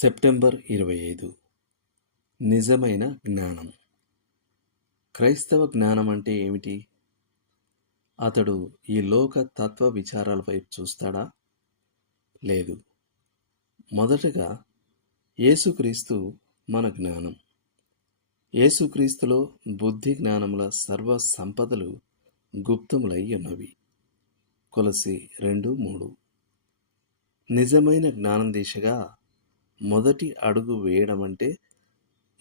September ఇరవై ఐదు. నిజమైన జ్ఞానం. క్రైస్తవ జ్ఞానం అంటే ఏమిటి? అతడు ఈ లోక తత్వ విచారాల వైపు చూస్తాడా? లేదు. మొదటగా యేసుక్రీస్తు మన జ్ఞానం. యేసుక్రీస్తులో బుద్ధి జ్ఞానముల సర్వ సంపదలు గుప్తములై ఉన్నవి. కొలసి రెండు మూడు. నిజమైన జ్ఞానం దిశగా మొదటి అడుగు వేయడం అంటే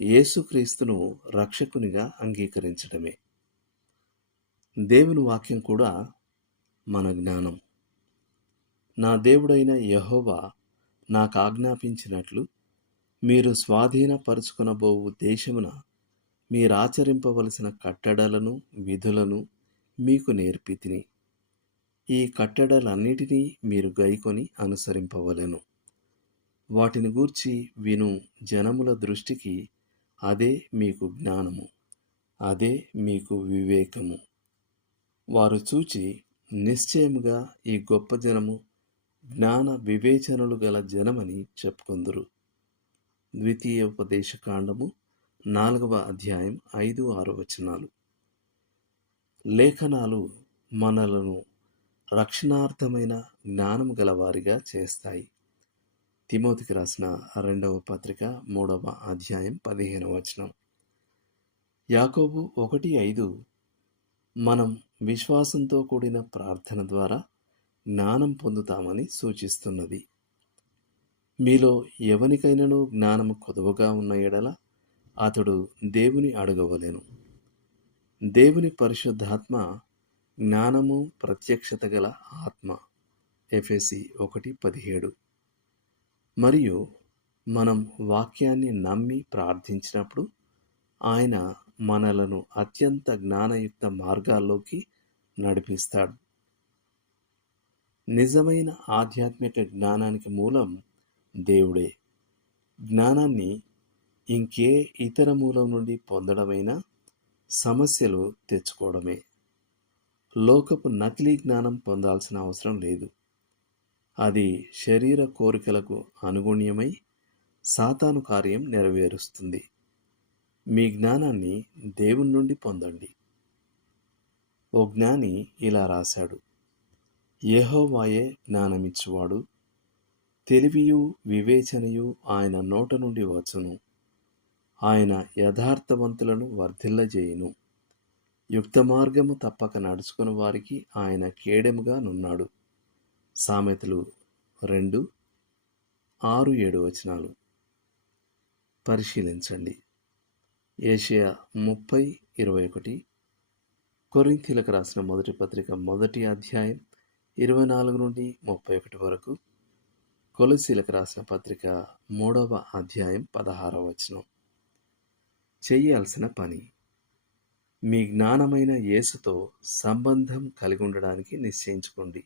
యేసుక్రీస్తును రక్షకునిగా అంగీకరించడమే. దేవుని వాక్యం కూడా మన జ్ఞానం. నా దేవుడైన యహోవా నాకు ఆజ్ఞాపించినట్లు మీరు స్వాధీనపరుచుకునబోవు దేశమున మీరాచరింపవలసిన కట్టడలను విధులను మీకు నేర్పితిని. ఈ కట్టడలన్నిటినీ మీరు గైకొని అనుసరింపవలెను. వాటిని గూర్చి విను. జనముల దృష్టికి అదే మీకు జ్ఞానము అదే మీకు వివేకము. వారు చూచి నిశ్చయముగా ఈ గొప్ప జనము జ్ఞాన వివేచనలు గల జనమని చెప్పుకొందురు. ద్వితీయ ఉపదేశకాండము నాలుగవ అధ్యాయం ఐదు ఆరు వచనాలు. లేఖనాలు మనలను రక్షణార్థమైన జ్ఞానము గలవారిగా చేస్తాయి. తిమోతికి రాసిన రెండవ పత్రిక మూడవ అధ్యాయం పదిహేనవ వచనం. యాకోబు ఒకటి ఐదు మనం విశ్వాసంతో కూడిన ప్రార్థన ద్వారా జ్ఞానం పొందుతామని సూచిస్తున్నది. మీలో ఎవనికైనాను జ్ఞానము కొదువగా ఉన్న ఎడల అతడు దేవుని అడగవలేను. దేవుని పరిశుద్ధాత్మ జ్ఞానము ప్రత్యక్షత గల ఆత్మ. ఎఫ్ఎసి ఒకటి పదిహేడు. మరియు మనం వాక్యాన్ని నమ్మి ప్రార్థించినప్పుడు ఆయన మనలను అత్యంత జ్ఞానయుక్త మార్గాల్లోకి నడిపిస్తాడు. నిజమైన ఆధ్యాత్మిక జ్ఞానానికి మూలం దేవుడే. జ్ఞానాన్ని ఇంకే ఇతర మూలం నుండి పొందడమైనా సమస్యలు తెచ్చుకోవడమే. లోకపు నకిలీ జ్ఞానం పొందాల్సిన అవసరం లేదు. అది శరీర కోరికలకు అనుగుణ్యమై సాతాను కార్యం నెరవేరుస్తుంది. మీ జ్ఞానాన్ని దేవుని నుండి పొందండి. ఓ జ్ఞాని ఇలా రాశాడు. యహోవాయే జ్ఞానమిచ్చువాడు. తెలివియు వివేచనయు ఆయన నోట నుండి వచ్చును. ఆయన యథార్థవంతులను వర్ధిల్లజేయును. యుక్త మార్గము తప్పక నడుచుకుని వారికి ఆయన కేడెముగా నున్నాడు. సామెతలు రెండు ఆరు ఏడు వచనాలు. పరిశీలించండి. ఏషియా ముప్పై ఇరవై ఒకటి. కొరింథీలకు రాసిన మొదటి పత్రిక మొదటి అధ్యాయం ఇరవై నాలుగు నుండి ముప్పై ఒకటి వరకు. కొలసీలకు రాసిన పత్రిక మూడవ అధ్యాయం పదహారవ వచనం. చేయాల్సిన పని. మీ జ్ఞానమైన యేసుతో సంబంధం కలిగి ఉండడానికి నిశ్చయించుకోండి.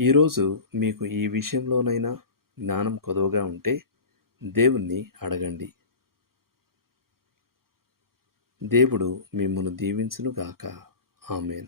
ఈరోజు మీకు ఈ విషయంలోనైనా జ్ఞానం కొదవగా ఉంటే దేవుణ్ణి అడగండి. దేవుడు మిమ్మల్ని దీవించునుగాక. ఆమెన్.